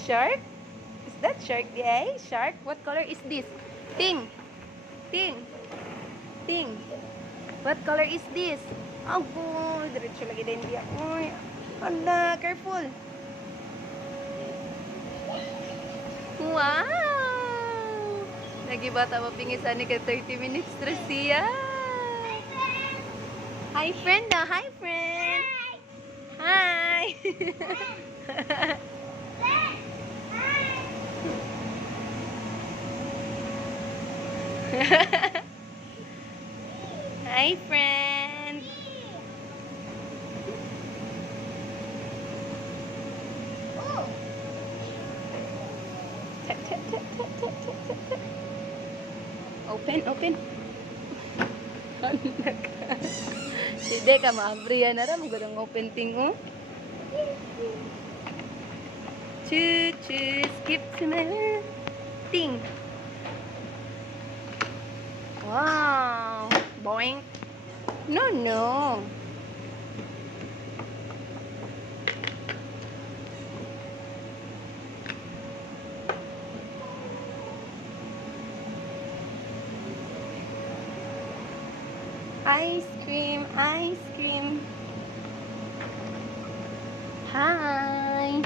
Shark? Is that shark? Yay? Shark? What color is this? Ting. Ting. Ting. What color is this? Oh, boy. Diretso lagi din dia. Uy. Ala, careful. Wow. Lagi bata mapingisan ni ka 30 minutes stress siya. Hi, friend. Hi, friend. Hi. Hi, friend. Open, open. Hindi ka maabriya na rin. Magandang open ting, oh. Choo, choo, skip to my ting. Wow. Boing. No, no. Ice cream, ice cream. Hi.